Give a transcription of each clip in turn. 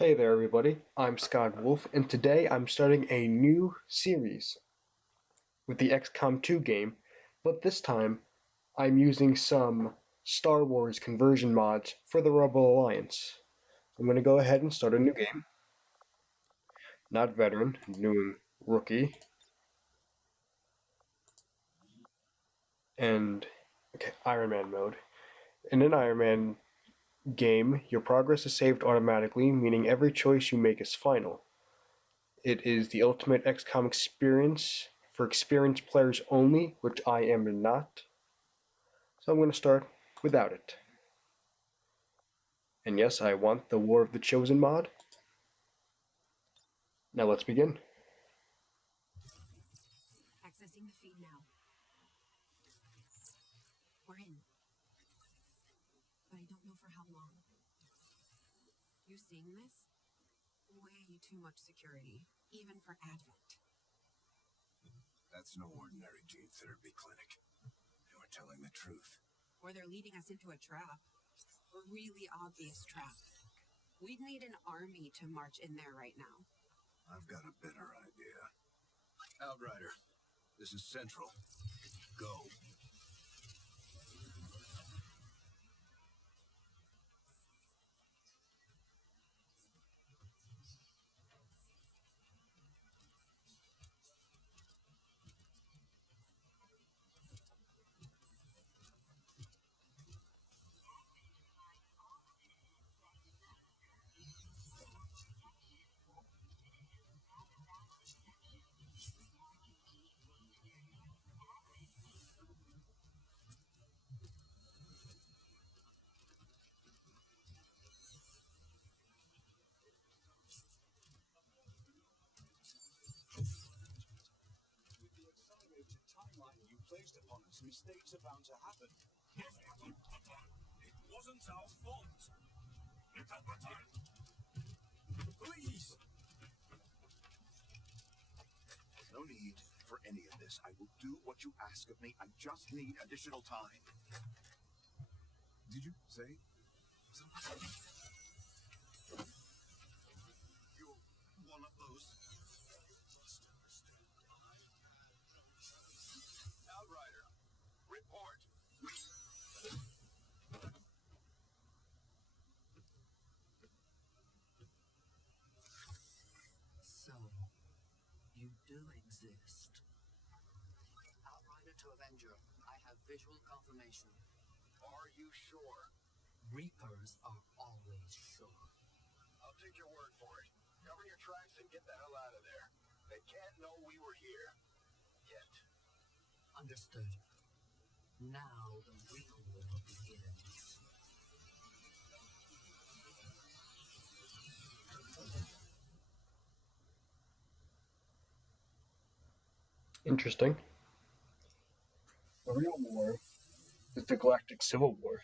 Hey there everybody, I'm Scott Wolf, and today I'm starting a new series with the XCOM 2 game, but this time I'm using some Star Wars conversion mods for the Rebel Alliance. I'm going to go ahead and start a new game. Not veteran, I'm doing rookie. And, okay, Iron Man mode. In an Iron Man game, your progress is saved automatically, meaning every choice you make is final. It is the ultimate XCOM experience for experienced players only, which I am not. So I'm going to start without it. And yes, I want the War of the Chosen mod. Now let's begin. Accessing the feed now. We're in. But I don't know for how long. You seeing this? Way too much security, even for Advent. That's no ordinary gene therapy clinic. They were telling the truth. Or they're leading us into a trap. A really obvious trap. We'd need an army to march in there right now. I've got a better idea. Outrider, this is Central. Go. With the accelerated timeline you placed upon us, mistakes are bound to happen. It wasn't our fault. Please! No need for any of this. I will do what you ask of me. I just need additional time. Did you say something? You're one of those. Outrider, report. So, you do exist. Outrider to Avenger, I have visual confirmation. Are you sure? Reapers are always sure. I'll take your word for it. Cover your tracks and get the hell out of there. They can't know we were here. Yet. Understood. Now the real war begins. Interesting. The real war is the Galactic Civil War.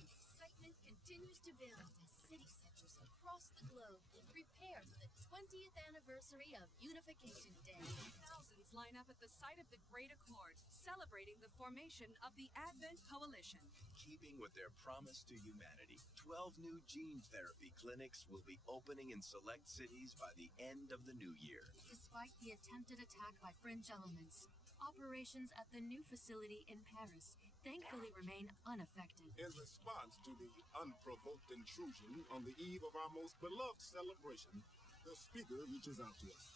Excitement continues to build as city centers across the globe prepare for the 20th anniversary of Unification Day. Thousands line up at the site of the Great Accord, celebrating the formation of the Advent Coalition. Keeping with their promise to humanity, 12 new gene therapy clinics will be opening in select cities by the end of the new year. Despite the attempted attack by French elements, operations at the new facility in Paris thankfully remain unaffected. In response to the unprovoked intrusion on the eve of our most beloved celebration, the speaker reaches out to us.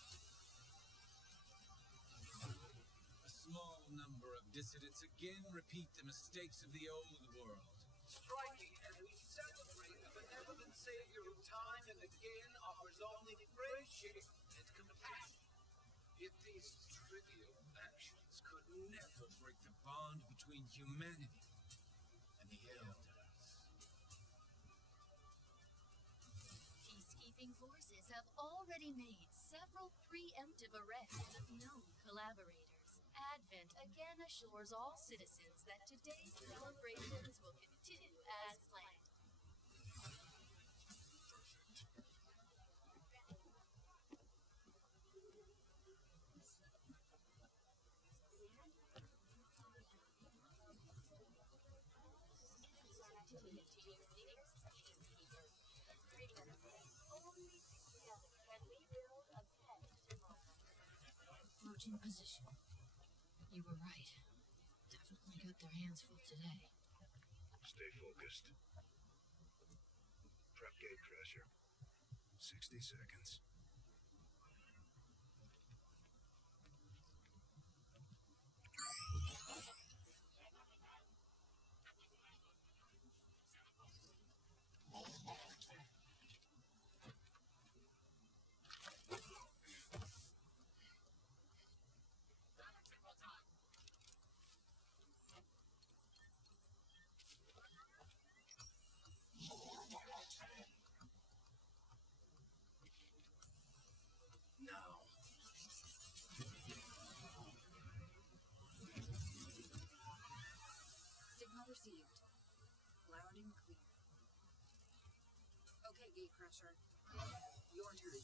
A small number of dissidents again repeat the mistakes of the old world. Striking as we celebrate the benevolent savior who time and again offers only friendship and compassion. Yet these trivial actions could never break the bond between humanity and the elders. Peacekeeping forces have already made several preemptive arrests of known collaborators. Advent again assures all citizens that today's celebrations will continue as planned. in position. You were right. Definitely got their hands full today. Stay focused. Prep gate crasher. 60 seconds. Now. Signal received. Loud and clear. Okay, Gatecrusher. Your turn.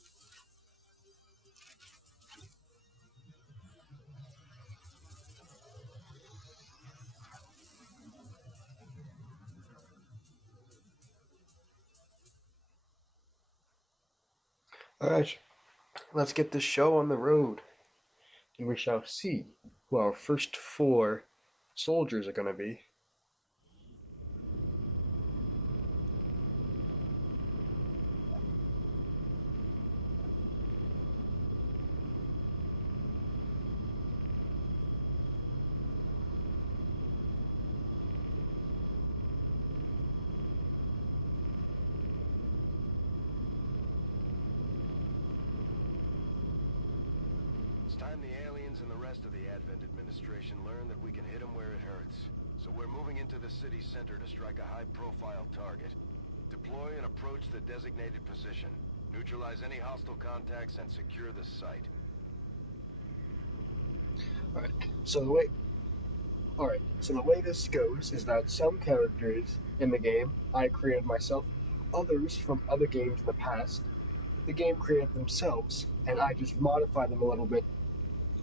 Alright, let's get this show on the road, and we shall see who our first 4 soldiers are going to be. It's time the aliens and the rest of the Advent administration learn that we can hit them where it hurts. So we're moving into the city center to strike a high-profile target. Deploy and approach the designated position. Neutralize any hostile contacts and secure the site. Alright, so the way this goes is that some characters in the game I created myself, others from other games in the past, the game created themselves, and I just modified them a little bit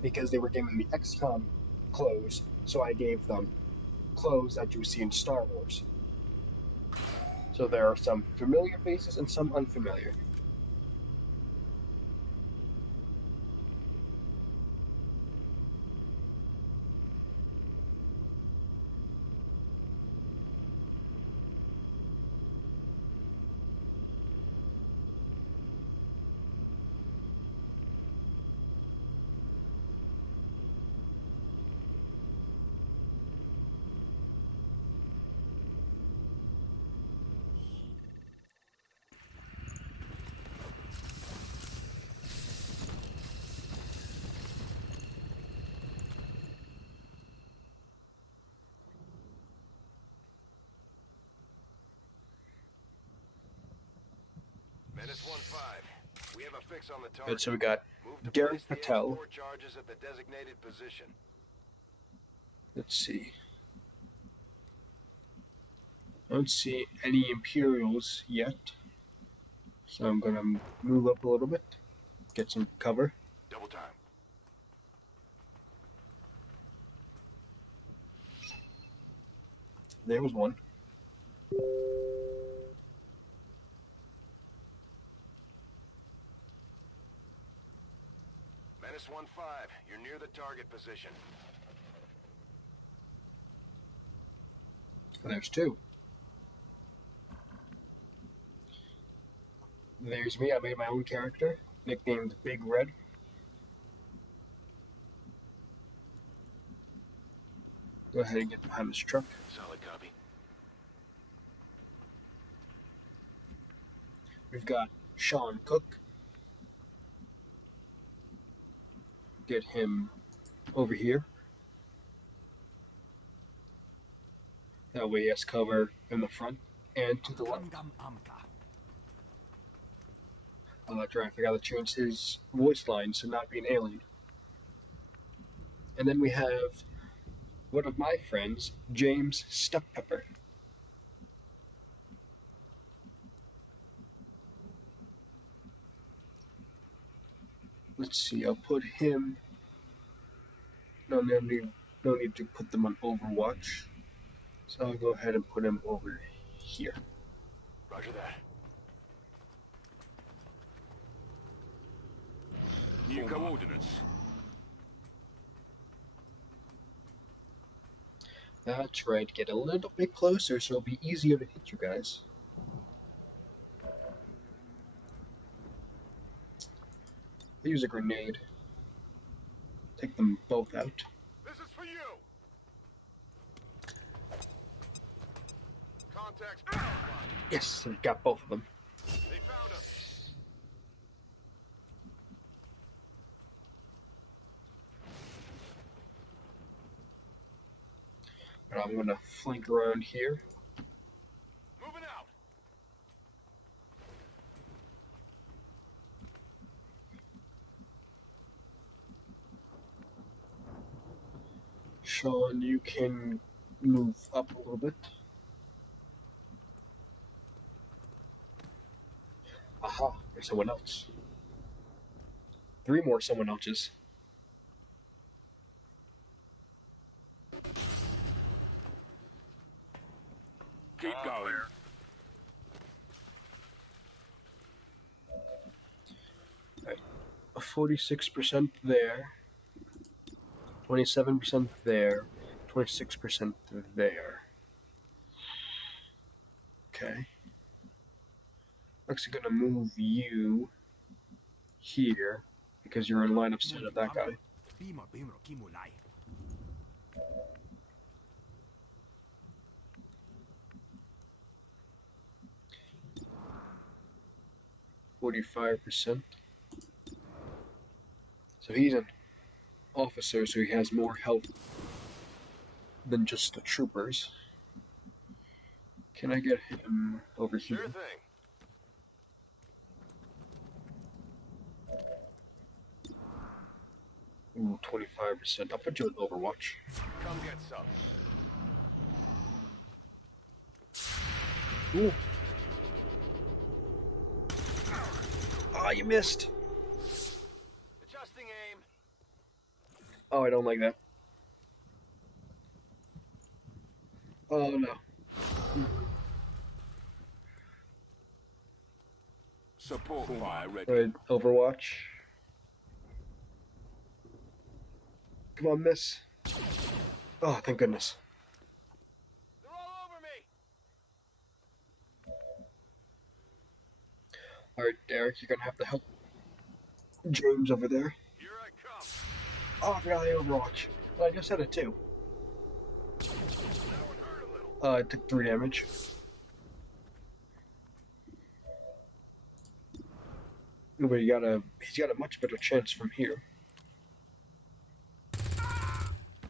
because they were given the XCOM clothes, so I gave them clothes that you see in Star Wars. So there are some familiar faces and some unfamiliar. Menace 1-5. We have a fix on the target. Alright, so we got Move to Derek place the Patel. X4 charges at the designated position. Let's see. I don't see any Imperials yet, so I'm gonna move up a little bit, get some cover. Double time. There was one. Menace 1-5. You're near the target position. There's 2. There's me, I made my own character, nicknamed Big Red. Go ahead and get behind this truck. Solid copy. We've got Sean Cook. Get him over here. That way he has cover in the front and to the left. Oh, that's right, I forgot to change his voice line to not be an alien. And then we have one of my friends, James Steppepper. Let's see, I'll put him... No need to put them on Overwatch. So I'll go ahead and put him over here. Roger that. New coordinates. That's right, get a little bit closer so it'll be easier to hit you guys. Use a grenade. Take them both out. This is for you! Contacts verified. Yes, I got both of them. They found us. But I'm gonna flank around here. Moving out. Sean, you can move up a little bit. Aha, there's someone else. 3 more someone else's. Keep going. Right. 46% there. 27% there. 26% there. Okay. Actually gonna move you here because you're in line of sight of that guy. 45%. So he's an officer, so he has more health than just the troopers. Can I get him over here? Sure thing. Ooh, 25%. I'll put you in Overwatch. Come get some. Ooh. Ah, you missed. Adjusting aim. Oh, I don't like that. Oh no. Support fire ready. Alright, Overwatch. Come on, miss. Oh, thank goodness. They're all over me. Alright, Derek, you're gonna have to help James over there. Here I come. Oh, I forgot the Overwatch. Well, I just said it too. That one hurt a little. I took 3 damage. But he's got a much better chance from here.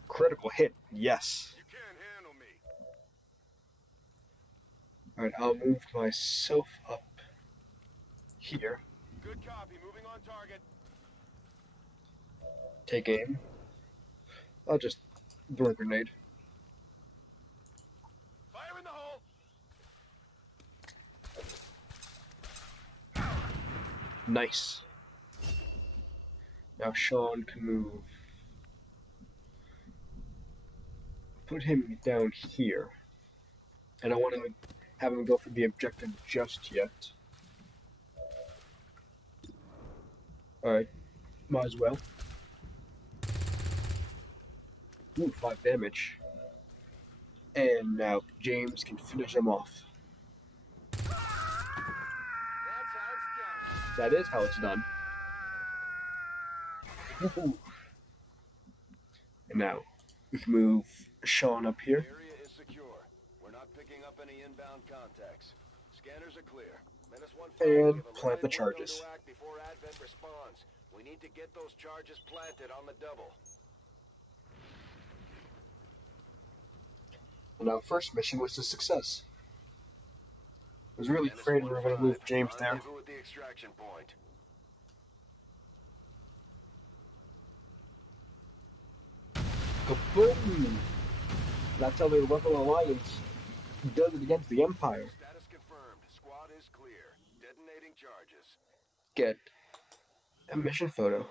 Critical hit, yes. You can't handle me. Alright, I'll move myself up here. Good copy. Moving on target. Take aim. I'll just throw a grenade. Fire in the hole. Nice. Now Sean can move. Put him down here. And I want to have him go for the objective just yet. Alright, might as well. Ooh, 5 damage. And now James can finish him off. That is how it's done. Woohoo! And now we can move Sean up here. Area is secure. We're not picking up any inbound contacts. Scanners are clear. And plant the charges. Before Advent responds. We need to get those charges planted on the double. And our first mission was a success. I was really afraid we were going to lose James there. At the extraction point. Kaboom! That's how the Rebel Alliance does it against the Empire. Status confirmed. Squad is clear. Detonating charges. Get a mission photo.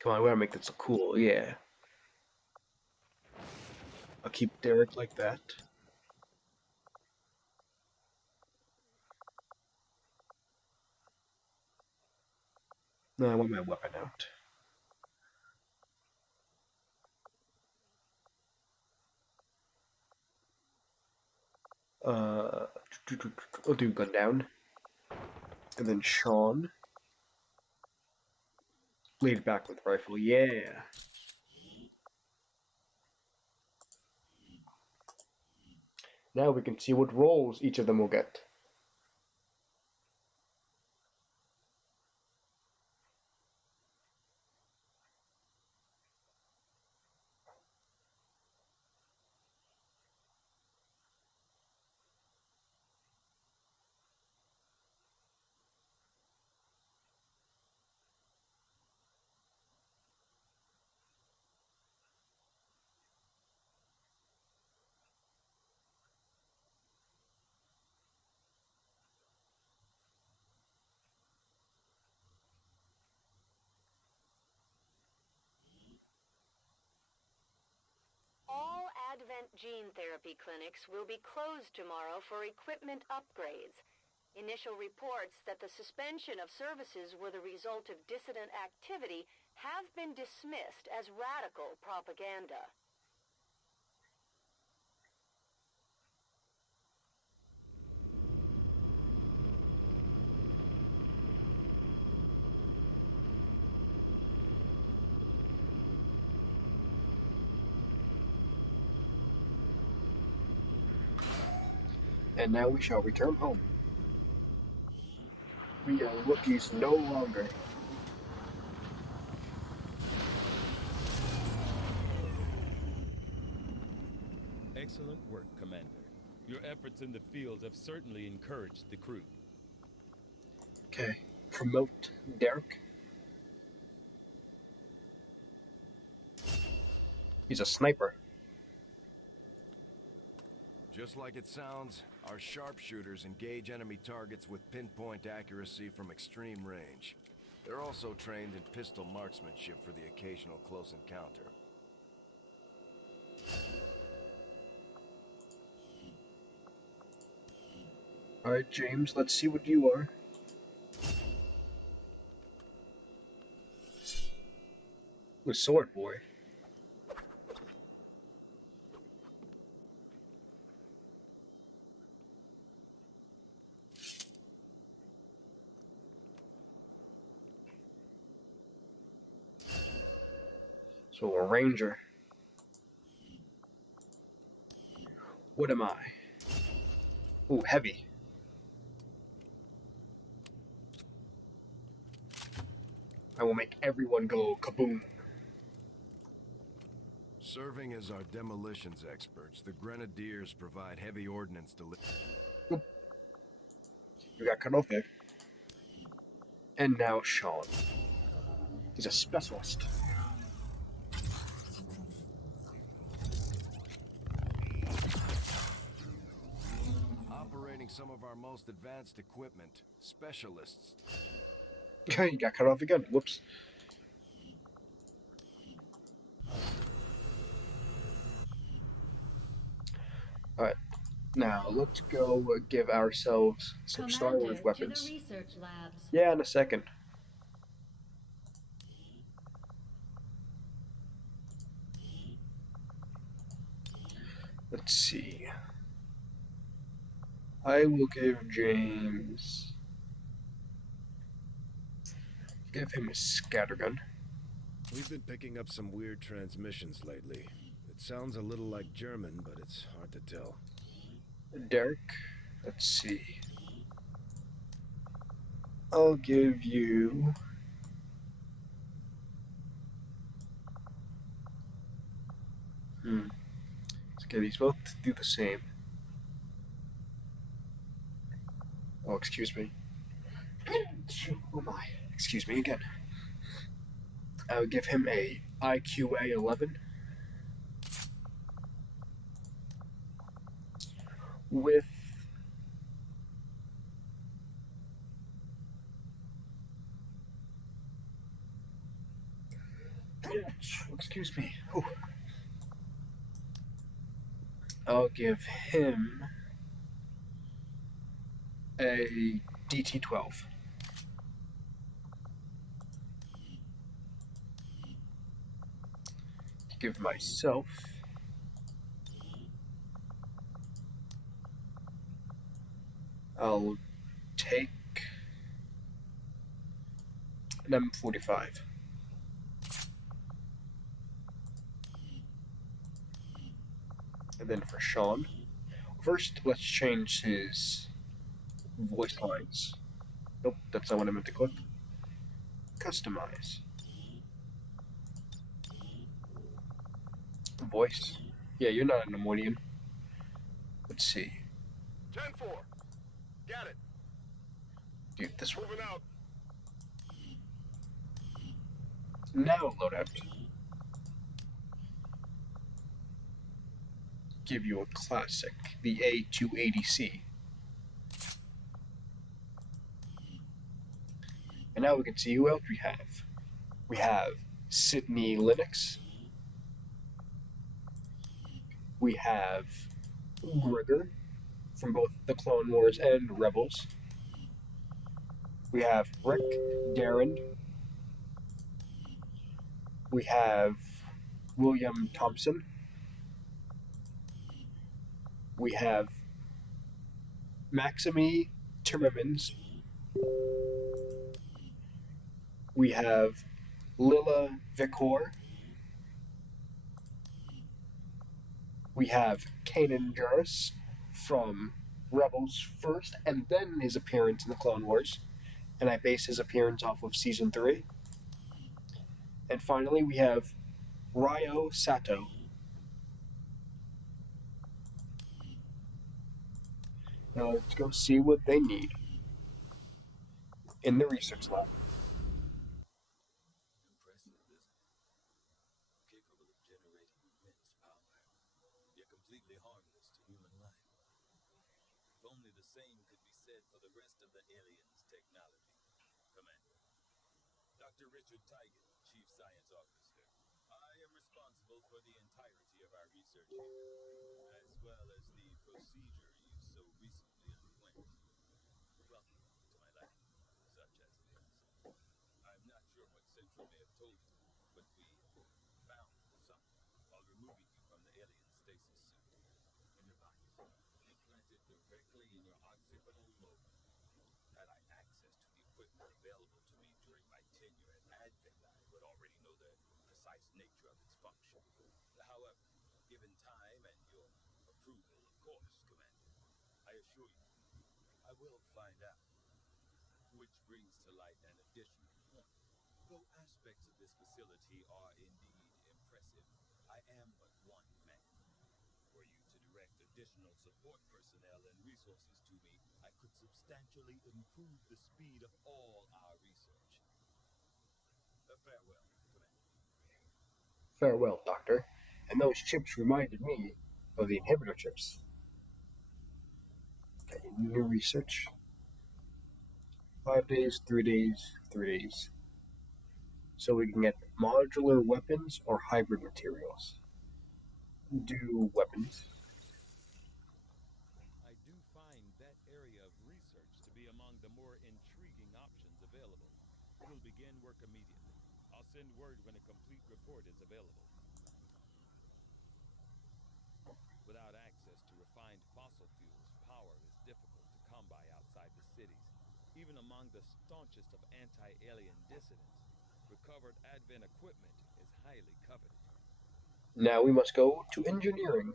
Come on, we gotta make this so cool, yeah. I'll keep Derek like that. No, I want my weapon out. I'll do gun down. And then Sean. Lead back with rifle, yeah. Now we can see what roles each of them will get. All Advent gene therapy clinics will be closed tomorrow for equipment upgrades. Initial reports that the suspension of services were the result of dissident activity have been dismissed as radical propaganda. And now we shall return home. We are rookies no longer. Excellent work, Commander. Your efforts in the field have certainly encouraged the crew. Okay, promote Derek. He's a sniper. Just like it sounds, our sharpshooters engage enemy targets with pinpoint accuracy from extreme range. They're also trained in pistol marksmanship for the occasional close encounter. Alright, James, let's see what you are. With Sword Boy. So a ranger. What am I? Ooh, heavy. I will make everyone go kaboom. Serving as our demolitions experts, the Grenadiers provide heavy ordnance delivery. You got cut off there. And now Sean. He's a specialist. Operating some of our most advanced equipment, specialists. Okay, you got cut off again. Whoops. Alright, now let's go give ourselves some Commander, Star Wars weapons. to the research labs. Yeah, in a second. Let's see. I will give James. Give him a scattergun. We've been picking up some weird transmissions lately. It sounds a little like German, but it's hard to tell. Derek, let's see. I'll give you. Okay, these both do the same. Oh, excuse me. Oh my. Excuse me again. I would give him a IQA 11 with excuse me. Ooh. I'll give him a DT-12. give myself I'll take an M45. And then for Sean, first let's change his voice lines. Nope, that's not what I meant to click. Customize. Voice. Yeah, you're not an Amodian. Let's see. 10-4. Got it. Dude, this one. Moving out. Now loadout. Give you a classic, the A280C. And now we can see who else we have. We have Sydney Linux. We have Gregor from both the Clone Wars and Rebels. We have Rick Darren. We have William Thompson. We have Maxime Timmermans. We have Lila Vicor. We have Kanan Jarrus from Rebels first, and then his appearance in the Clone Wars. And I base his appearance off of Season 3. And finally, we have Ryo Sato. Now let's go see what they need in the research lab. Impressive, isn't it? Capable of generating immense power, yet completely harmless to human life. If only the same could be said for the rest of the aliens' technology. Commander. Dr. Richard Tigan, Chief Science Officer. I am responsible for the entirety of our research here, as well as the procedure you so recently underwent. Welcome to my lab, such as it is. I'm not sure what Central may have told you, but we found something while removing you from the alien stasis suit. A device implanted directly in your occipital lobe. Had I access to the equipment available to me during my tenure at Advent, I would already know the precise nature of its function. However, given time and your approval, of course, Commander, I assure you, I will find out. Which brings to light an additional point. Though aspects of this facility are indeed impressive, I am but one man. Were you to direct additional support personnel and resources to me, I could substantially improve the speed of all our research. Farewell, Commander. Farewell, Doctor. And those chips reminded me of the inhibitor chips. Okay, new research. 5 days, 3 days, 3 days. So we can get modular weapons or hybrid materials. Do weapons. I do find that area of research to be among the more intriguing options available. We'll begin work immediately. I'll send word when a complete report is available. Without access to refined fossil fuels, power is difficult to come by outside the cities. Even among the staunchest of anti-alien dissidents, recovered Advent equipment is highly coveted. Now we must go to engineering.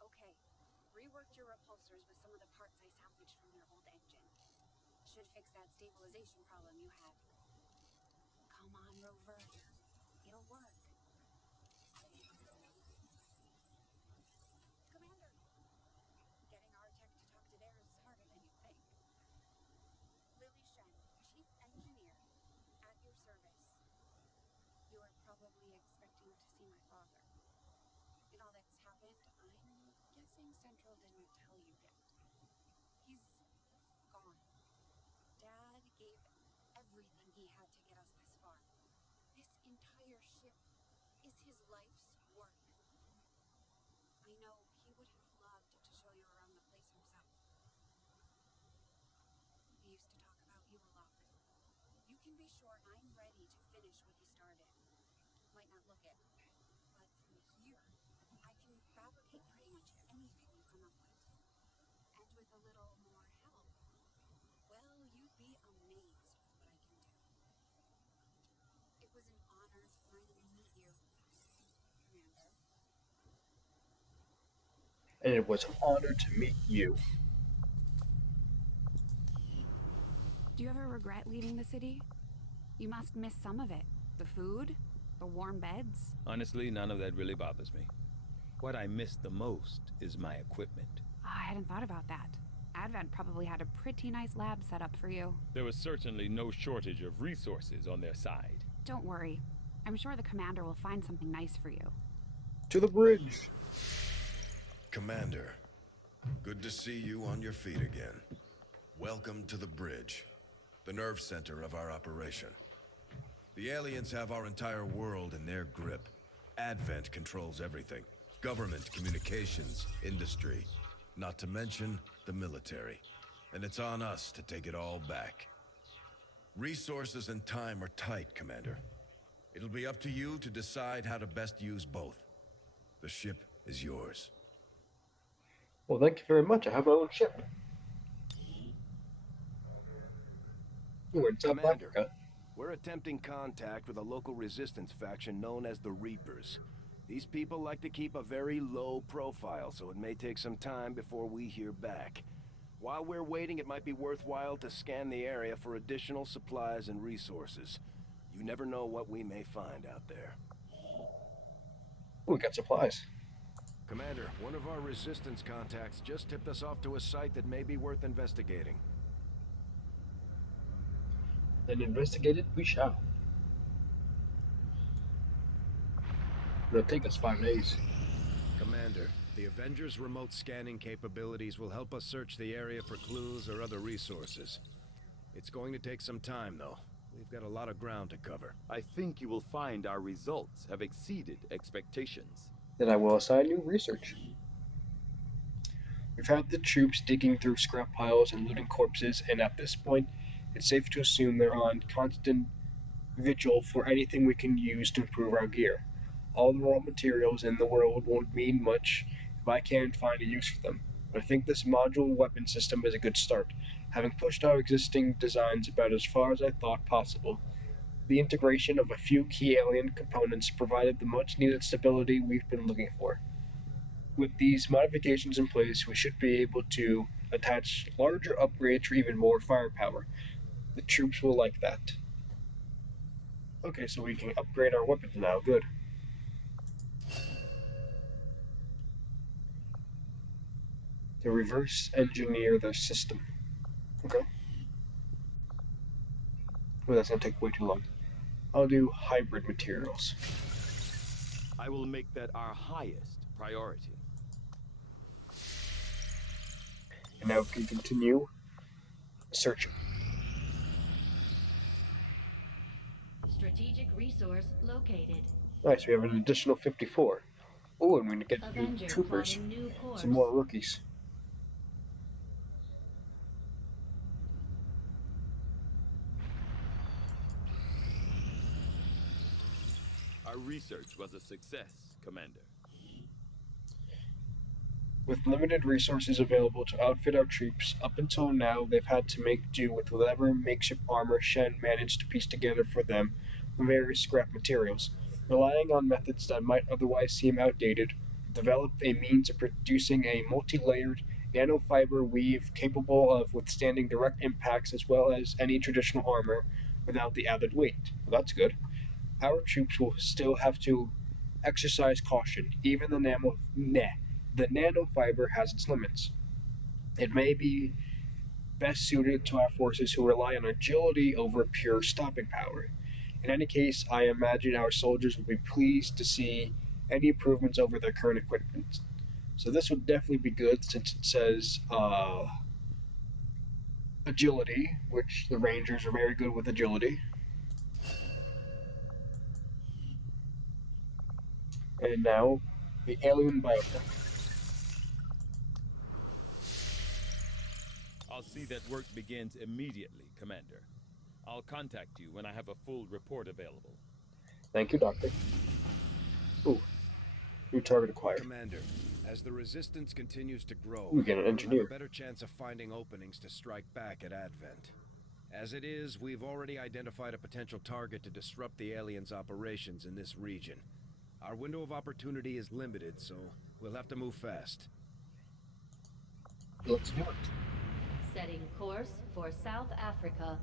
Okay, reworked your repulsors with some of the parts I salvaged from your old engine. Should fix that stabilization problem you had. Come on, Rover. It'll work. Commander, getting our tech to talk to theirs is harder than you think. Lily Shen, Chief Engineer, at your service. You are probably expecting to see my father. In all that's happened, I'm guessing Central didn't tell you yet. He's gone. Dad gave everything he had to get us this far. This entire ship is his life's work. I know he would have loved to show you around the place himself. He used to talk about you a lot. You can be sure I'm ready to finish what you started. Might not look it, but from here, I can fabricate pretty much anything you come up with. And with a little more help, well, you'd be amazed with what I can do. It was an honor to finally meet you, Commander. And it was an honor to meet you. Do you ever regret leaving the city? You must miss some of it. The food, the warm beds. Honestly, none of that really bothers me. What I miss the most is my equipment. I hadn't thought about that. Advent probably had a pretty nice lab set up for you. There was certainly no shortage of resources on their side. Don't worry. I'm sure the commander will find something nice for you. To the bridge! Commander, good to see you on your feet again. Welcome to the bridge, the nerve center of our operation. The aliens have our entire world in their grip. Advent controls everything. Government, communications, industry. Not to mention the military. And it's on us to take it all back. Resources and time are tight, Commander. It'll be up to you to decide how to best use both. The ship is yours. Well, thank you very much. I have my own ship. We're in South Commander, Africa. we're attempting contact with a local resistance faction known as the Reapers. These people like to keep a very low profile, so it may take some time before we hear back. While we're waiting, it might be worthwhile to scan the area for additional supplies and resources. You never know what we may find out there. We got supplies. Commander, one of our resistance contacts just tipped us off to a site that may be worth investigating. Then investigate it we shall. It'll take us 5 days. Commander, the Avengers' remote scanning capabilities will help us search the area for clues or other resources. It's going to take some time, though. We've got a lot of ground to cover. I think you will find our results have exceeded expectations. Then I will assign you research. We've had the troops digging through scrap piles and looting corpses, and at this point, it's safe to assume they're on constant vigil for anything we can use to improve our gear. All the raw materials in the world won't mean much if I can't find a use for them, but I think this modular weapon system is a good start. Having pushed our existing designs about as far as I thought possible, the integration of a few key alien components provided the much needed stability we've been looking for. With these modifications in place, we should be able to attach larger upgrades for even more firepower. The troops will like that. Okay, so we can upgrade our weapons now. Good. To reverse engineer their system. Okay. Oh, that's gonna take way too long. I'll do hybrid materials. I will make that our highest priority. And now we can continue searching. Strategic resource located. Nice, we have an additional 54. Oh, and we get new Avenger troopers. plotting new course. Some more rookies. Our research was a success, Commander. With limited resources available to outfit our troops, up until now they've had to make do with whatever makeshift armor Shen managed to piece together for them from various scrap materials. Relying on methods that might otherwise seem outdated, developed a means of producing a multi-layered nanofiber weave capable of withstanding direct impacts as well as any traditional armor without the added weight. Well, that's good. Our troops will still have to exercise caution. Even the nanofiber has its limits. It may be best suited to our forces who rely on agility over pure stopping power. In any case, I imagine our soldiers will be pleased to see any improvements over their current equipment. So this would definitely be good since it says agility, which the Rangers are very good with agility. And now, the alien biotech. I'll see that work begins immediately, Commander. I'll contact you when I have a full report available. Thank you, Doctor. Ooh, new target acquired. Commander, as the resistance continues to grow, We get an we'll have engineer. a better chance of finding openings to strike back at Advent. As it is, we've already identified a potential target to disrupt the aliens' operations in this region. Our window of opportunity is limited, so we'll have to move fast. Let's do it. Setting course for South Africa.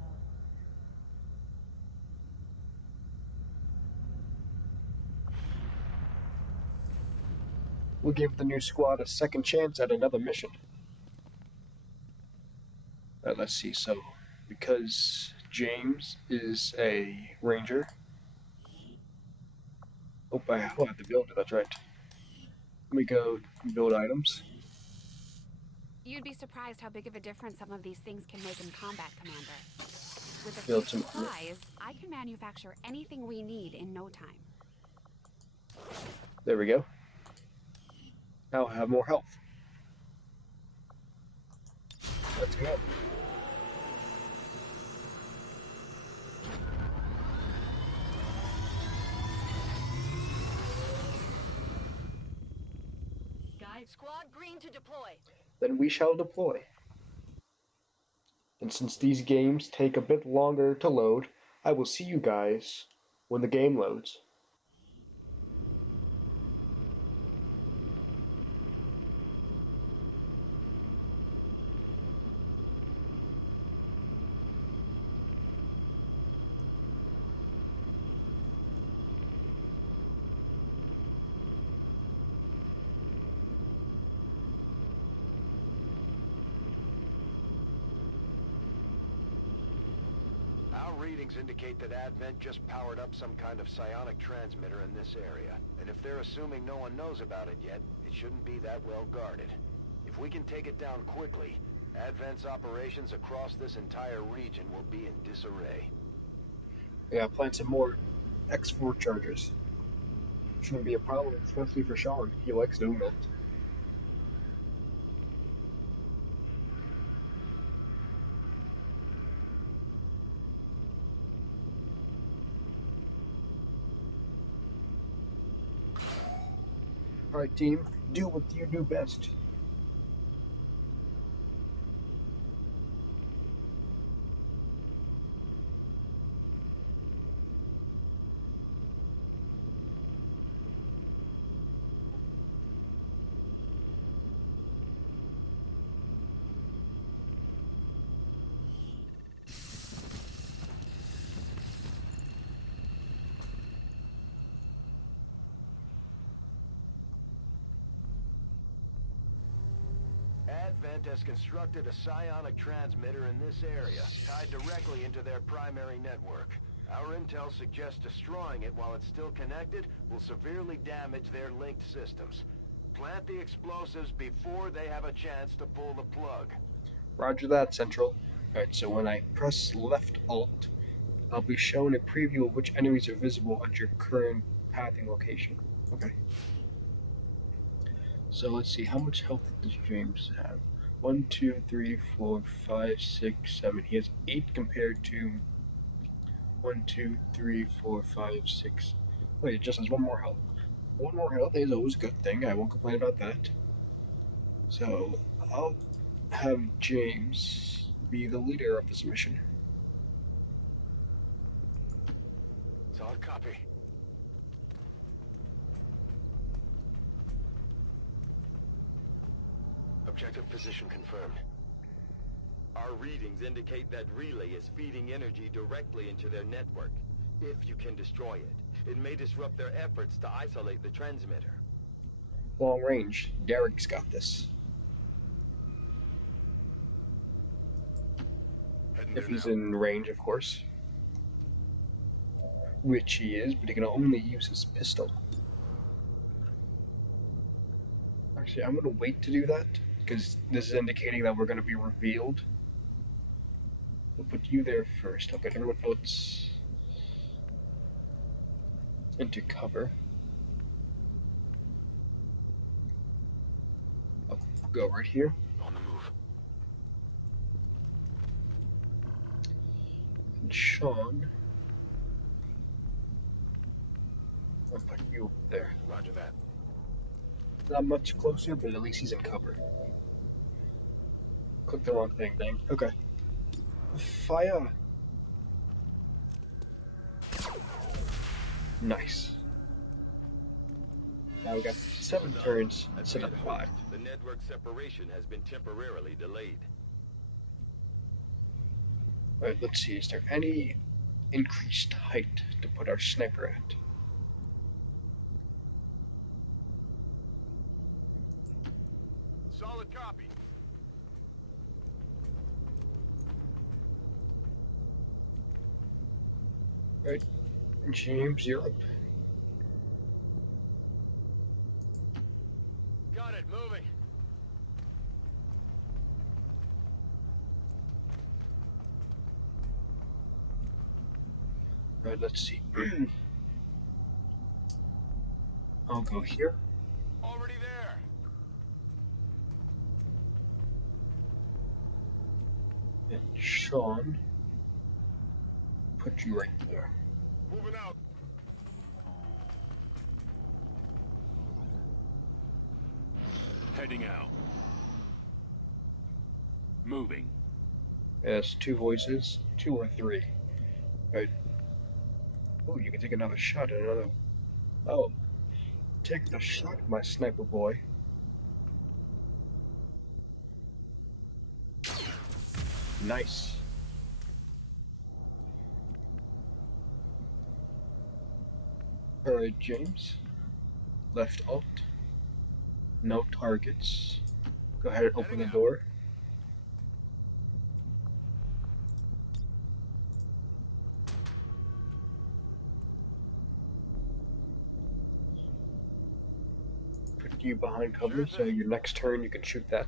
We'll give the new squad a second chance at another mission. Let's see, so because James is a ranger. Oh, I will have to build it, that's right. Let me go build items. You'd be surprised how big of a difference some of these things can make in combat, Commander. With a few Build some. supplies, I can manufacture anything we need in no time. There we go. Now I have more health. Let's go. Squad green to deploy. Then we shall deploy. And since these games take a bit longer to load, I will see you guys when the game loads. Our readings indicate that Advent just powered up some kind of psionic transmitter in this area. And if they're assuming no one knows about it yet, it shouldn't be that well guarded. If we can take it down quickly, Advent's operations across this entire region will be in disarray. Yeah, plant some more X4 chargers. Shouldn't be a problem, especially for Sean. He likes doing that. Alright, team, do what you do best. Advent has constructed a psionic transmitter in this area, tied directly into their primary network. Our intel suggests destroying it while it's still connected will severely damage their linked systems. Plant the explosives before they have a chance to pull the plug. Roger that, Central. Alright, so when I press left alt, I'll be shown a preview of which enemies are visible at your current pathing location. Okay. So let's see, how much health does James have? 1, 2, 3, 4, 5, 6, 7. He has 8 compared to 1, 2, 3, 4, 5, 6. Wait, it just has 1 more health. 1 more health is always a good thing. I won't complain about that. So I'll have James be the leader of this mission. Solid copy. Objective position confirmed. Our readings indicate that relay is feeding energy directly into their network. If you can destroy it, it may disrupt their efforts to isolate the transmitter. Long range. Derek's got this. If he's in range, of course. Which he is, but he can only use his pistol. Actually, I'm going to wait to do that, because this is indicating that we're going to be revealed. We'll put you there first. Okay, everyone else into cover. I'll go right here. On the move. And Sean, I'll put you up there. Roger that. Not much closer, but at least he's in cover. Click the wrong thing, dang. Okay. Fire! Nice. Now we got 7 turns instead of 5. The network separation has been temporarily delayed. Alright, let's see. Is there any increased height to put our sniper at? Solid copy. Alright, James, you're up. Got it, moving. Alright, let's see. I'll go here. Already there. And Sean, put you right there. Moving out. Heading out. Moving. As 2 voices, 2 or 3. Right. Oh, you can take another shot at another. Oh, take the shot, my sniper boy. Nice. Alright, James. Left alt. No targets. Go ahead and open the door. Put you behind cover, so your next turn you can shoot that.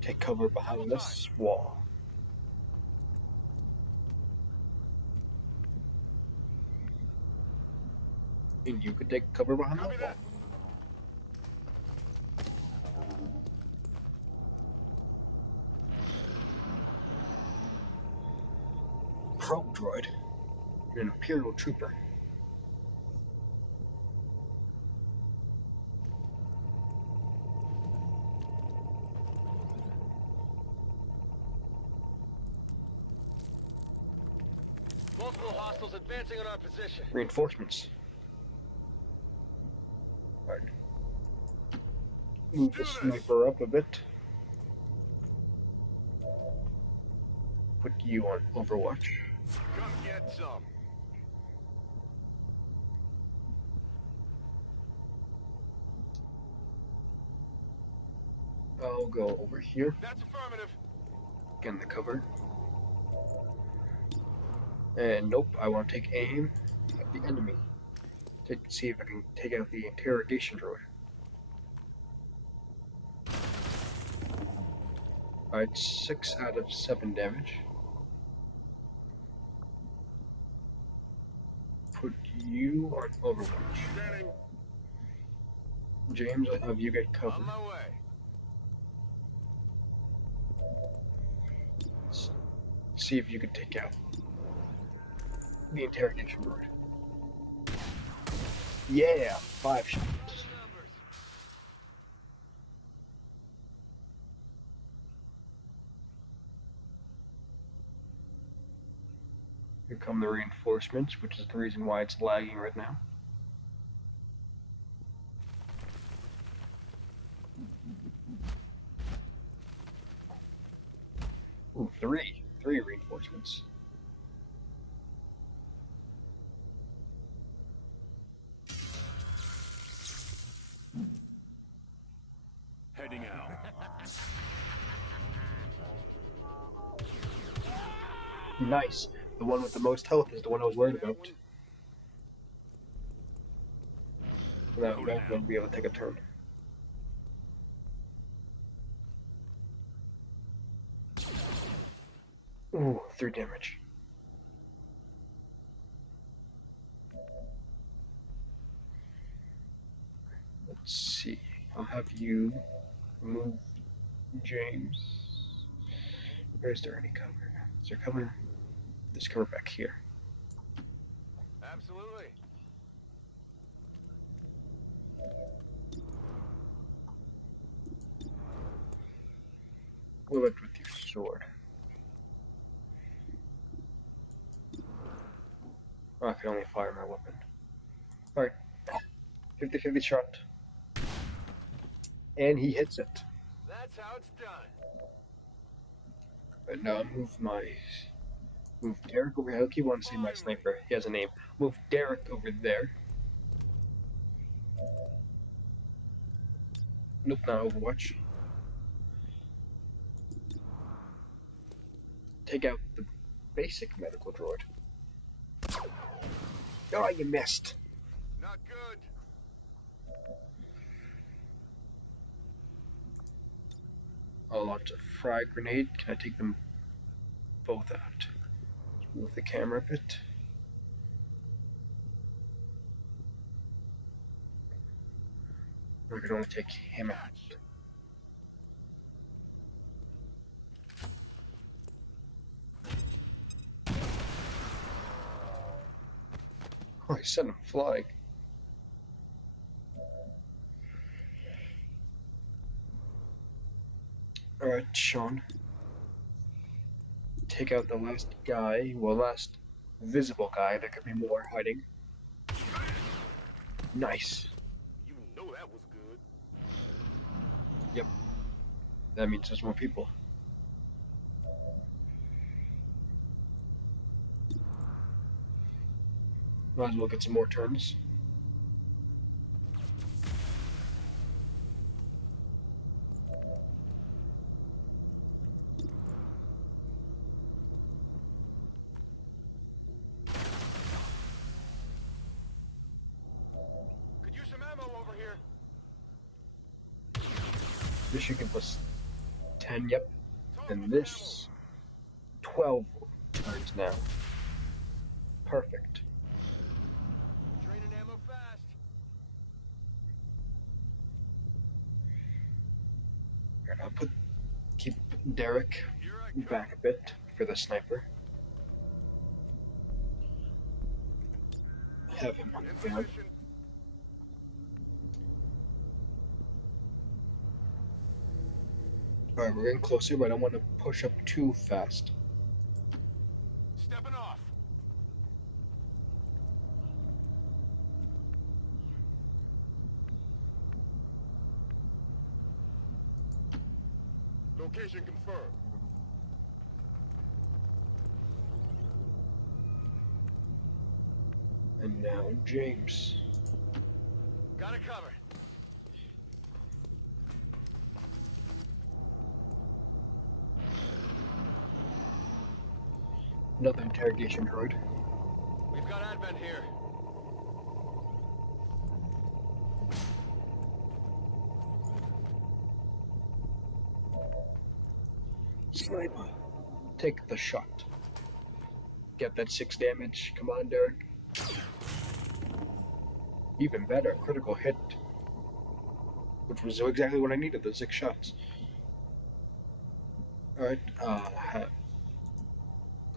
Take cover behind this wall. And you can take cover behind that wall. Probe droid. You're an Imperial trooper. Multiple hostiles advancing on our position. Reinforcements. Alright. Move the sniper up a bit. Put you on Overwatch. Come get some. I'll go over here. That's affirmative. Get in the cover. And nope, I want to take aim at the enemy. See if I can take out the interrogation droid. Alright, 6 out of 7 damage. Put you on Overwatch. James, I'll have you get cover. On my way. See if you can take out the interrogation droid. Yeah, 5 shots. Here come the reinforcements, which is the reason why it's lagging right now. Ooh, 3 reinforcements. Heading out. Nice. The one with the most health is the one I was worried about. Now we'll be able to take a turn. Ooh, 3 damage. Let's I'll have you move James. Or is there any cover? Is there cover? There's cover back here. Absolutely. Will it with your sword? Oh, I can only fire my weapon. Alright. 50-50 shot. And he hits it. That's how it's done. But now move Derek over here. I keep wanting to say my sniper. He has a name. Move Derek over there. Nope, not Overwatch. Take out the basic medical droid. Oh, you missed. Not good. I'll launch a frag grenade. Can I take them both out? Move the camera a bit. I can only take him out. Oh, I sent him flying. Alright, Sean. Take out the last guy. Well, last visible guy. There could be more hiding. Nice. You know that was good. Yep. That means there's more people. Might as well get some more turns. Could use some ammo over here. This should give us 10, yep. And this 12 turns now. Perfect. Draining ammo fast. Here, I'll keep Derek back a bit for the sniper. Have him on the ground. Alright, we're getting closer, but I don't want to push up too fast. Stepping off. Location confirmed. And now James. Got it covered. Another interrogation droid. We've got Advent here. Sniper. Take the shot. Get that 6 damage. Come on, Derek. Even better, critical hit. Which was exactly what I needed, the 6 shots. Alright, come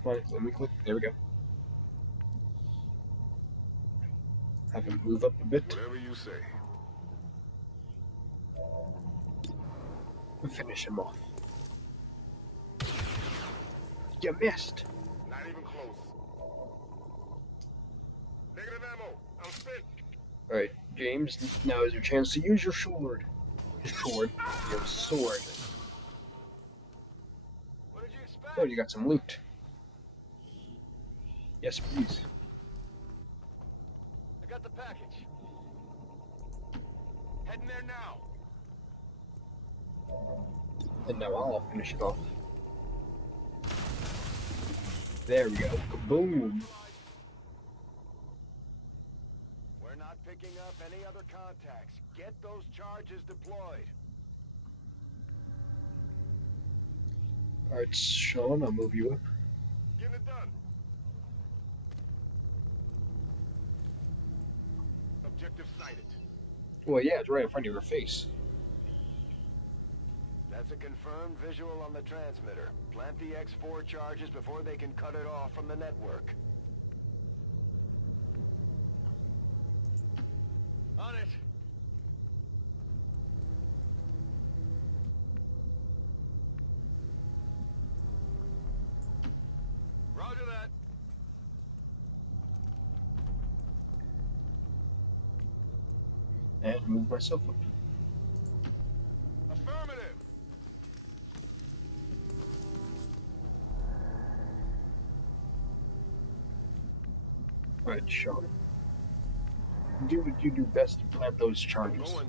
on, let me click. There we go. Have him move up a bit. Whatever you say. And finish him off. You missed! Not even close. Negative ammo. I'll spit. Alright, James, now is your chance to use your sword. Your sword. What did you expect? Oh, you got some loot. Yes, please. I got the package. Heading there now. And now I'll finish it off. There we go. Kaboom! We're not picking up any other contacts. Get those charges deployed. Alright, Sean, I'll move you up. Getting it done. Objective sighted. Well, yeah, it's right in front of your face. That's a confirmed visual on the transmitter. Plant the X4 charges before they can cut it off from the network. On it! Roger that. And move myself up. Affirmative. Alright, Sean. Do what you do best to plant those charges. Going.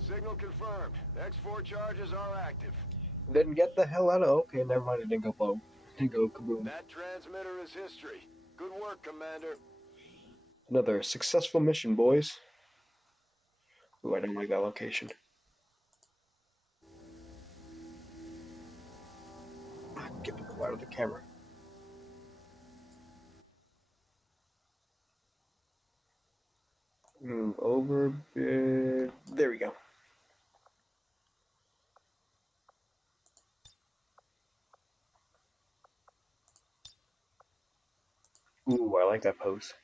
Signal confirmed. X4 charges are active. Then get the hell out of. Okay, never mind. It didn't go boom. Didn't go kaboom. That transmitter is history. Good work, Commander. Another successful mission, boys. Ooh, I don't like that location. Get the hell out of the camera. Move over a bit. There we go. Ooh, I like that pose.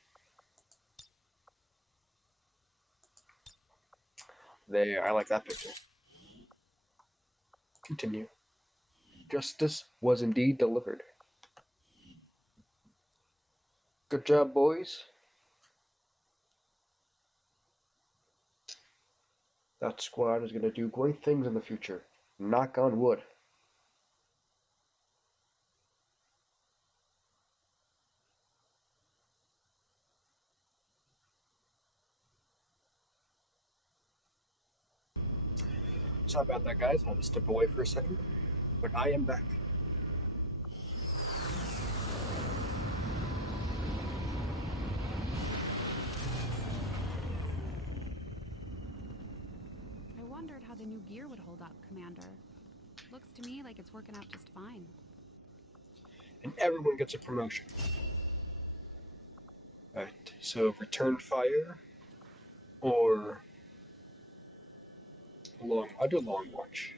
There, I like that picture. Continue. Justice was indeed delivered. Good job, boys. That squad is going to do great things in the future. Knock on wood. Sorry about that, guys. I had to step away for a second. But I am back. I wondered how the new gear would hold up, Commander. Looks to me like it's working out just fine. And everyone gets a promotion. Alright, so return fire or long. I'll do long watch.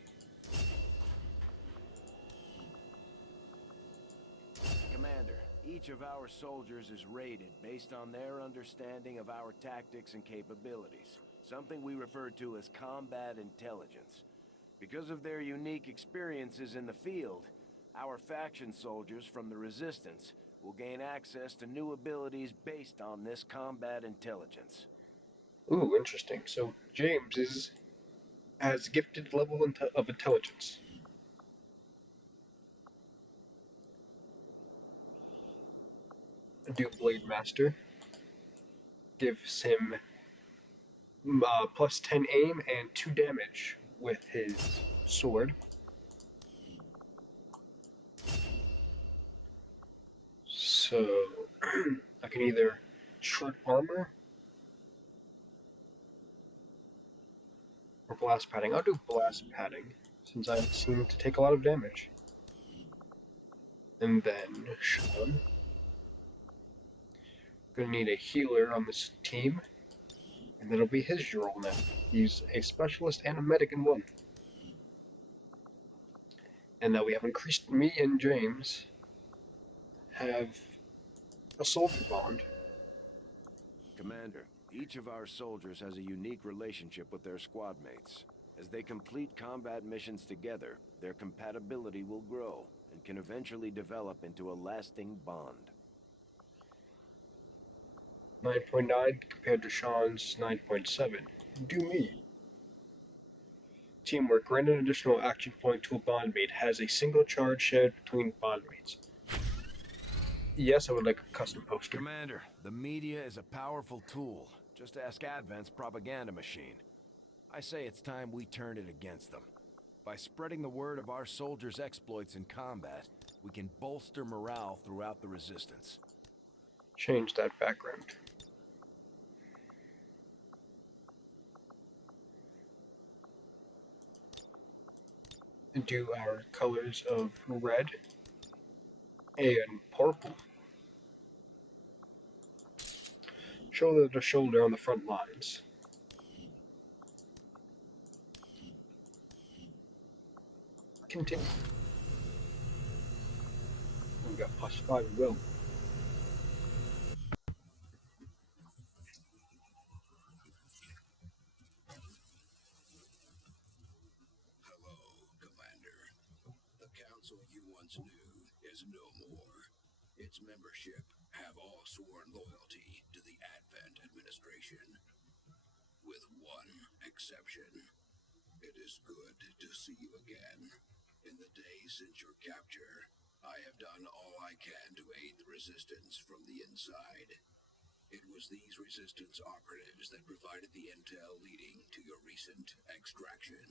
Commander, each of our soldiers is rated based on their understanding of our tactics and capabilities, something we refer to as combat intelligence. Because of their unique experiences in the field, our faction soldiers from the Resistance will gain access to new abilities based on this combat intelligence. Ooh, interesting. So James has gifted level of intelligence. Do Blade Master. Gives him plus 10 aim and 2 damage with his sword. So I can either short armor or blast padding. I'll do blast padding since I seem to take a lot of damage. And then Sean. Gonna need a healer on this team, and that'll be his role now. He's a specialist and a medic in one. And now we have increased me and James have a soldier bond. Commander, each of our soldiers has a unique relationship with their squad mates. As they complete combat missions together, their compatibility will grow and can eventually develop into a lasting bond. 9.9 compared to Sean's 9.7. Do me. Teamwork. Grant an additional action point to a bond mate. Has a single charge shared between bond mates. Yes, I would like a custom poster. Commander, the media is a powerful tool. Just ask Advent's propaganda machine. I say it's time we turn it against them. By spreading the word of our soldiers' exploits in combat, we can bolster morale throughout the Resistance. Change that background. do our colors of red and purple. Shoulder to shoulder on the front lines. Continue. We got +5 will. Hello, Commander. The council you once knew is no more. Its membership have all sworn loyalty to the Advent administration, with one exception. It is good to see you again. In the days since your capture, I have done all I can to aid the resistance from the inside. It was these resistance operatives that provided the intel leading to your recent extraction.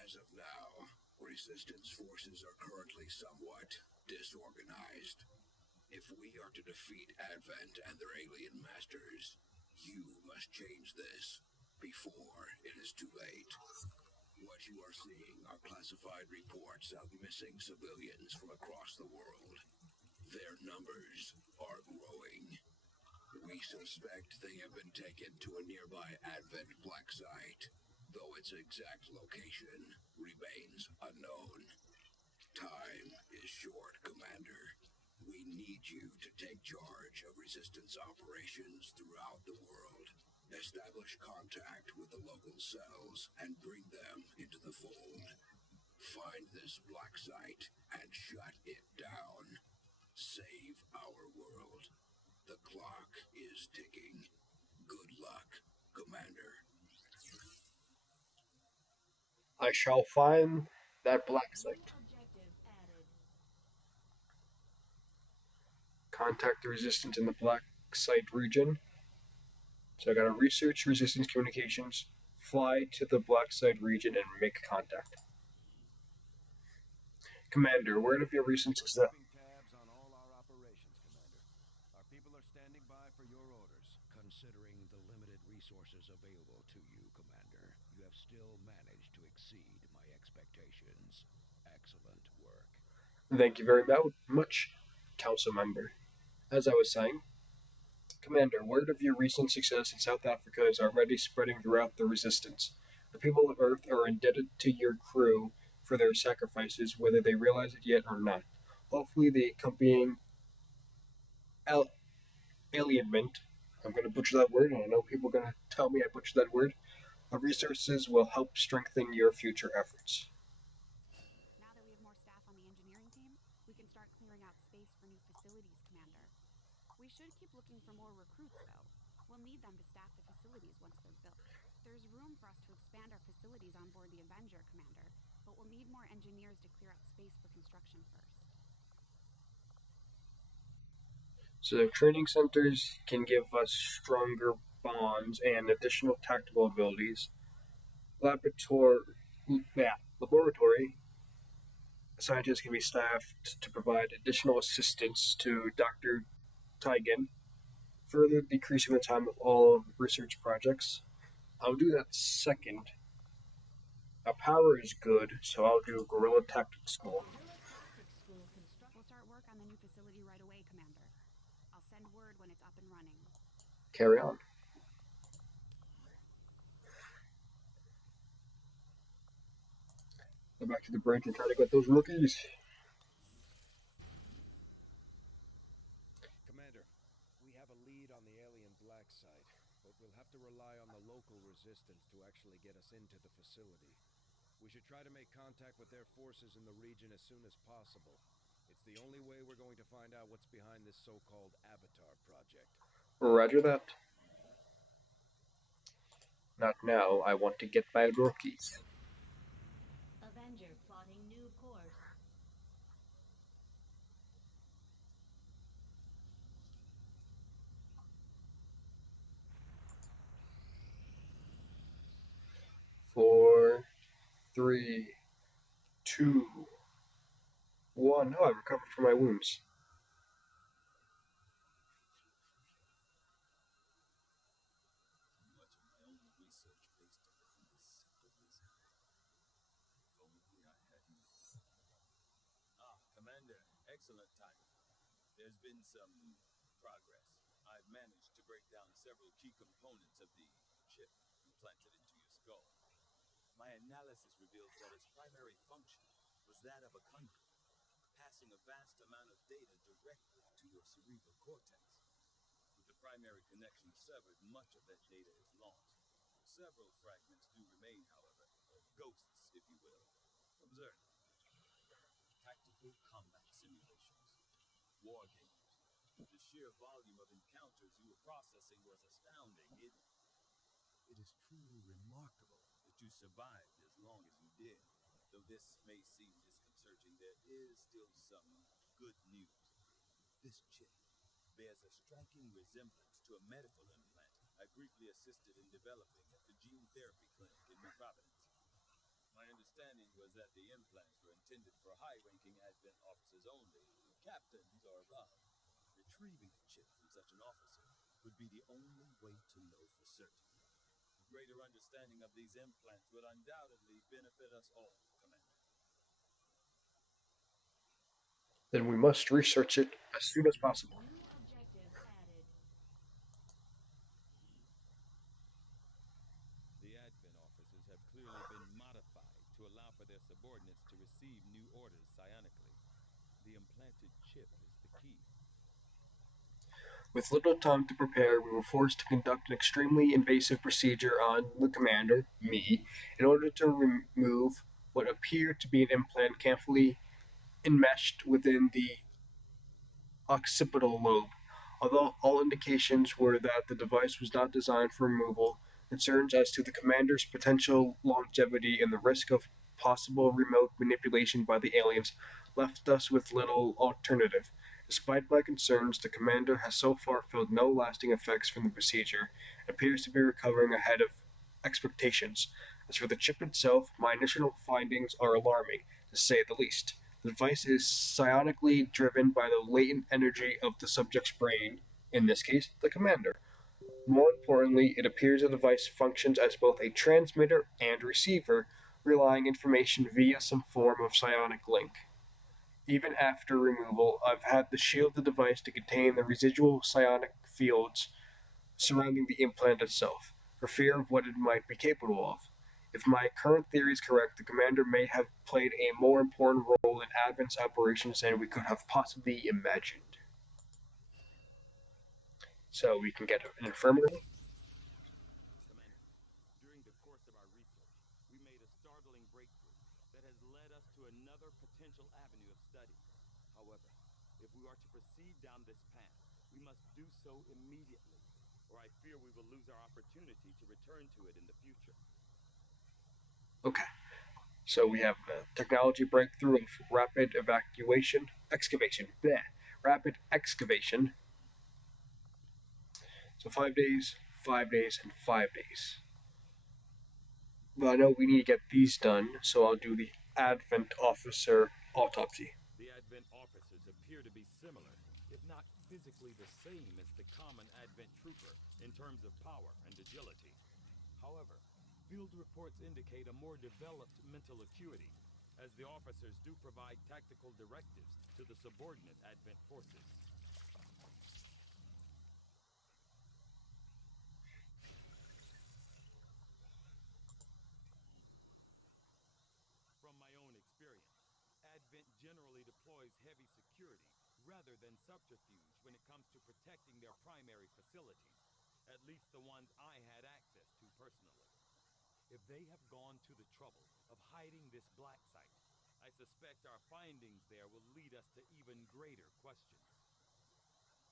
As of now, resistance forces are currently somewhat disorganized. If we are to defeat Advent and their alien masters, you must change this before it is too late. What you are seeing are classified reports of missing civilians from across the world. Their numbers are growing. We suspect they have been taken to a nearby Advent black site, though its exact location remains unknown. Time is short, Commander. We need you to take charge of resistance operations throughout the world. Establish contact with the local cells and bring them into the fold. Find this black site and shut it down. Save our world. The clock is ticking. Good luck, Commander. I shall find that black site. Contact the resistance in the black site region. So I gotta research resistance communications, fly to the black site region, and make contact. Commander, word of your recent We're success. keeping tabs on all our operations, Commander. Our people are standing by for your orders. Considering the limited resources available to you, Commander, you have still managed to exceed my expectations. Excellent work. Thank you very much, Council Member. As I was saying, Commander, word of your recent success in South Africa is already spreading throughout the resistance. The people of Earth are indebted to your crew for their sacrifices, whether they realize it yet or not. Hopefully, the accompanying al- alienment, I'm going to butcher that word, and I know people are going to tell me I butchered that word, of resources will help strengthen your future efforts. Now that we have more staff on the engineering team, we can start clearing out space for new facilities, Commander. We should keep looking for more recruits, though. We'll need them to staff the facilities once they're built. There's room for us to expand our facilities on board the Avenger, Commander, but we'll need more engineers to clear out space for construction first. So training centers can give us stronger bonds and additional tactical abilities. Laboratory, laboratory scientists can be staffed to provide additional assistance to Dr. Teigen, further decreasing the time of all research projects. I'll do that second. Now, power is good, so I'll do Guerrilla Tactics School. We'll start work on the new facility right away, Commander. I'll send word when it's up and running. Carry on. Go back to the bridge and try to get those rookies. Commander, we have a lead on the alien black site, but we'll have to rely on the local resistance to actually get us into the facility. We should try to make contact with their forces in the region as soon as possible. It's the only way we're going to find out what's behind this so-called Avatar project. Roger that. Not now. I want to get my rookies. Avenger plotting new course. Four, three, two, one. Oh, I recovered from my wounds. Much of my own research based upon this simple design. If only I had Excellent timing. There's been some progress. I've managed to break down several key components of the chip implanted into your skull. My analysis reveals that its primary function was that of a conduit, passing a vast amount of data directly to your cerebral cortex. With the primary connection severed, much of that data is lost. Several fragments do remain, however, ghosts, if you will. Observe. Tactical combat simulations, war games. The sheer volume of encounters you were processing was astounding. It is truly remarkable that you survived as long as you did. Though this may seem disconcerting, there is still some good news. This chip bears a striking resemblance to a medical implant I briefly assisted in developing at the gene therapy clinic in New Providence. My understanding was that the implants were intended for high-ranking Advent officers only, captains or above. Retrieving a chip from such an officer would be the only way to know for certain. A greater understanding of these implants would undoubtedly benefit us all, Commander. Then we must research it as soon as possible. New objective added. The Advent officers have clearly been modified to allow for their subordinates to receive new orders psionically. The implanted chip is the key. With little time to prepare, we were forced to conduct an extremely invasive procedure on the commander, me, in order to remove what appeared to be an implant carefully enmeshed within the occipital lobe. Although all indications were that the device was not designed for removal, concerns as to the commander's potential longevity and the risk of possible remote manipulation by the aliens left us with little alternative. Despite my concerns, the commander has so far felt no lasting effects from the procedure and appears to be recovering ahead of expectations. As for the chip itself, my initial findings are alarming, to say the least. The device is psionically driven by the latent energy of the subject's brain, in this case, the commander. More importantly, it appears the device functions as both a transmitter and receiver, relaying information via some form of psionic link. Even after removal, I've had to shield the device to contain the residual psionic fields surrounding the implant itself, for fear of what it might be capable of. If my current theory is correct, the commander may have played a more important role in Advent's operations than we could have possibly imagined. So we can get an infirmary. Commander, during the course of our research, we made a startling breakthrough that has led us to another potential avenue of study. However, if we are to proceed down this path, we must do so immediately, or I fear we will lose our opportunity to return to it in the future. Okay, so we have a technology breakthrough of rapid evacuation, excavation, bleh, rapid excavation. So 5 days, 5 days, and 5 days. But I know we need to get these done, so I'll do the Advent officer autopsy. The Advent officers appear to be similar, if not physically the same as the common Advent trooper in terms of power and agility. However, field reports indicate a more developed mental acuity, as the officers do provide tactical directives to the subordinate Advent forces. From my own experience, Advent generally deploys heavy security rather than subterfuge when it comes to protecting their primary facilities, at least the ones I had access to personally. If they have gone to the trouble of hiding this black site, I suspect our findings there will lead us to even greater questions.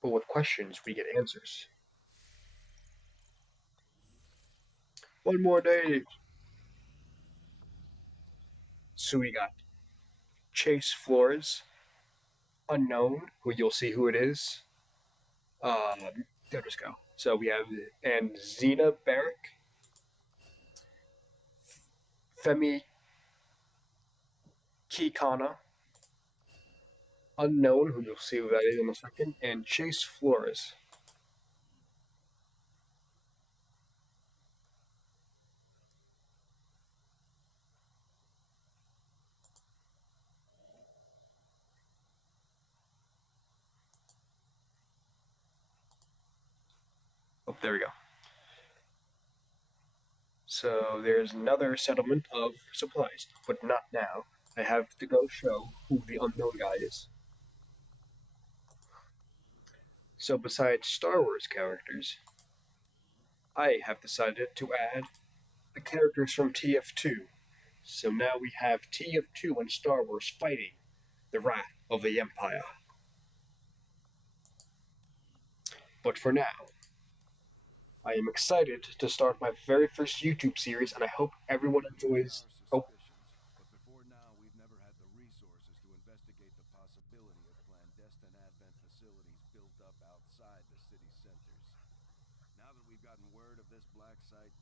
But with questions, we get answers. One more day. So we got Chase Flores, unknown, who you'll see who it is. There just go. So we have and Zena Barrick, Femi Kikana, unknown, who you'll see who that is in a second, and Chase Flores. Oh, there we go. So there's another settlement of supplies, but not now. I have to go show who the unknown guy is. So besides Star Wars characters, I have decided to add the characters from TF2. So now we have TF2 and Star Wars fighting the wrath of the Empire. But for now, I am excited to start my very first YouTube series, and I hope everyone enjoys. Oh, but before now we've never had the resources to investigate the possibility of clandestine Advent facilities built up outside the city centers. Now that we've gotten word of this black site,